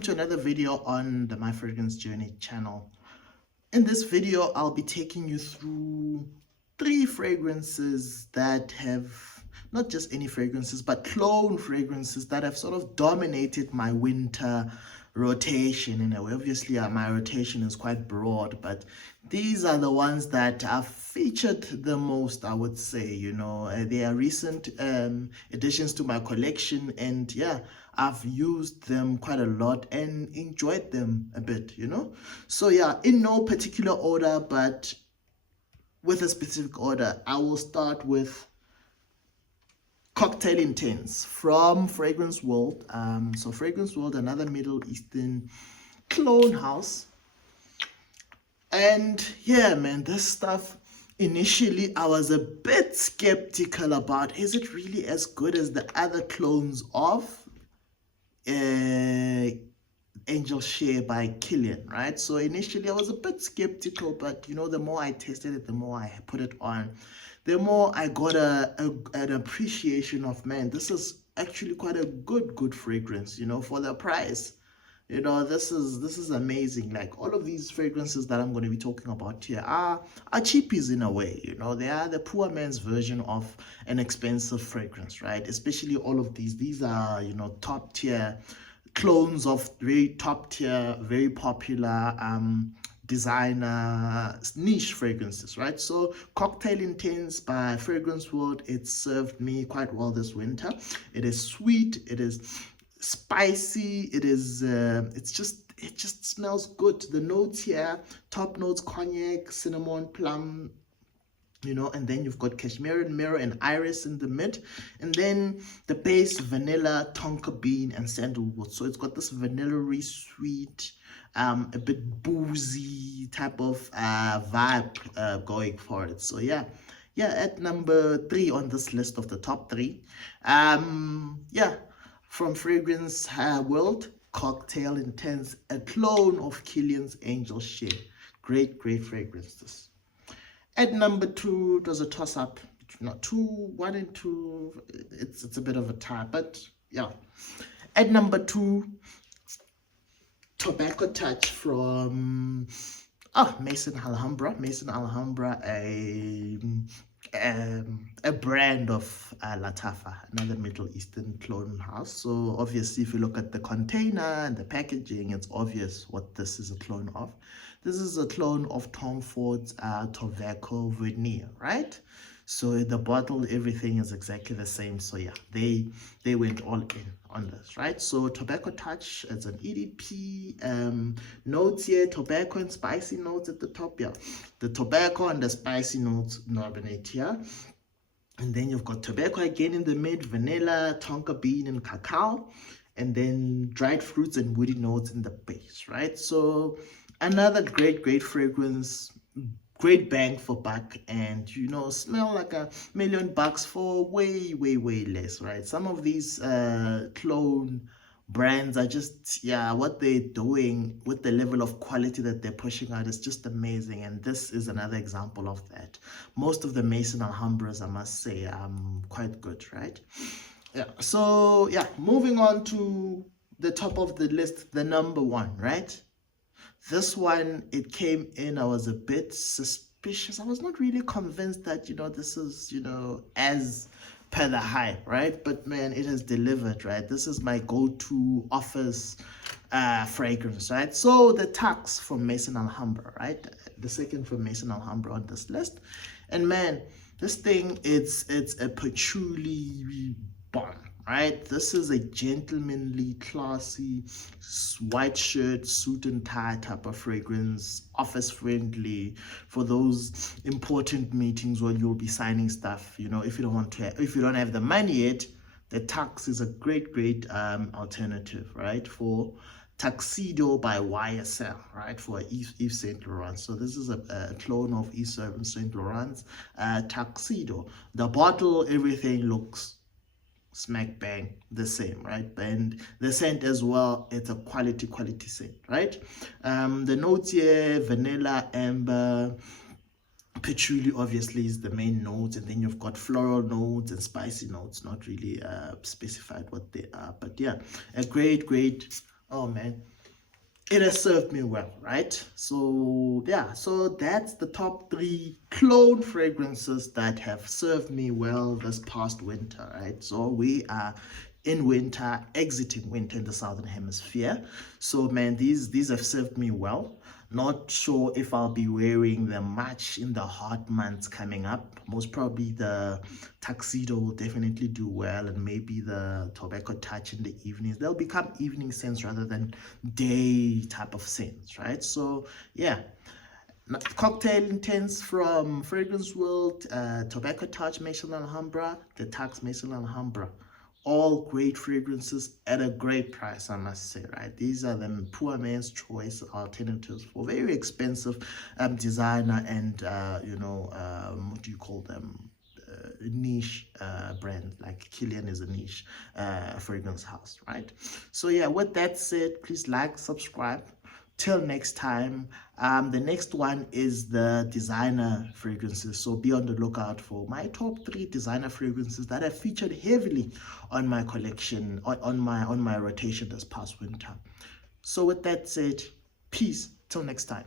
To another video on the My Fragrance Journey channel. In this video, I'll be taking you through 3 fragrances that have not just any fragrances, but clone fragrances that have sort of dominated my winter rotation in a way. Obviously, my rotation is quite broad, but these are the ones that I've featured the most, I would say. They are recent additions to my collection, and yeah, I've used them quite a lot and enjoyed them a bit. So yeah, in no particular order, but with a specific order. I will start with Cocktail Intense from Fragrance World. So Fragrance World, another Middle Eastern clone house. And yeah, man, this stuff, initially I was a bit skeptical about, is it really as good as the other clones of Angel Share by Killian, right? So initially I was a bit skeptical, but the more I tasted it, the more I put it on, the more I got an appreciation of, man, this is actually quite a good fragrance, for the price. This is amazing. Like, all of these fragrances that I'm going to be talking about here are cheapies in a way. They are the poor man's version of an expensive fragrance, right? Especially all of these are top tier clones of very top tier, very popular designer niche fragrances, right? So Cocktail Intense by Fragrance World, it served me quite well this winter. It is sweet, it is spicy, it just smells good. The notes here, top notes: cognac, cinnamon, plum, and then you've got cashmere, mirror, and iris in the mid, and then the base: vanilla, tonka bean, and sandalwood. So it's got this vanilla-y sweet, a bit boozy type of vibe going for it. So yeah, at number 3 on this list of the top 3, yeah, from Fragrance World, Cocktail Intense, a clone of Killian's Angel Share. Great fragrances. At number 2, it was a toss-up. Not 1 and 2. It's a bit of a tie, but yeah. At number 2, Tobacco Touch from Maison Al Hambra. Maison Al Hambra, a brand of Latafa, another Middle Eastern clone house. So obviously, if you look at the container and the packaging, it's obvious what this is a clone of. This is a clone of Tom Ford's Tobacco Veneer, right? So the bottle, everything is exactly the same. So yeah, they went all in on this, right? So Tobacco Touch, it's an EDP. Notes here: tobacco and spicy notes at the top. Yeah, the tobacco and the spicy notes dominate here. And then you've got tobacco again in the mid, vanilla, tonka bean, and cacao. And then dried fruits and woody notes in the base, right? So another great fragrance, great bang for buck, and smell like $1,000,000 for way less, right? Some of these clone brands are just, yeah, what they're doing with the level of quality that they're pushing out is just amazing, and this is another example of that. Most of the Maison Al Hambras, I must say, quite good, right? Yeah. So yeah, moving on to the top of the list, the number 1, right? This one, it came in, I was a bit suspicious. I was not really convinced that, this is, as per the hype, right? But man, it has delivered, right? This is my go-to office fragrance, right? So the Tux from Maison Al Hambra, right? The second from Maison Al Hambra on this list. And man, this thing, it's a patchouli bomb, right? This is a gentlemanly, classy, white shirt, suit and tie type of fragrance, office friendly for those important meetings where you'll be signing stuff. If you don't have the money yet, the Tux is a great alternative, right? For Tuxedo by YSL, right? For Yves Saint Laurent. So this is a clone of Yves Saint Laurent's Tuxedo. The bottle, everything looks smack bang the same, right? And the scent as well, it's a quality scent, right? The notes here: vanilla, amber, patchouli obviously is the main notes, and then you've got floral notes and spicy notes, not really specified what they are, but yeah, a great Oh man, it has served me well, right? So yeah, so that's the top 3 clone fragrances that have served me well this past winter, right? So we are in winter, exiting winter in the southern hemisphere. So man, these have served me well. Not sure if I'll be wearing them much in the hot months coming up. Most probably the Tuxedo will definitely do well, and maybe the Tobacco Touch in the evenings. They'll become evening scents rather than day type of scents, right? So yeah, cocktail intense from Fragrance World, Tobacco Touch, Maison Al Hambra, the Tux Maison Al Hambra. All great fragrances at a great price, I must say, right? These are the poor man's choice alternatives for very expensive designer and, what do you call them? Niche brand. Like Kilian is a niche fragrance house, right? So yeah, with that said, please like, subscribe. Till next time, the next one is the designer fragrances. So be on the lookout for my top 3 designer fragrances that have featured heavily on my collection, on my rotation this past winter. So with that said, peace till next time.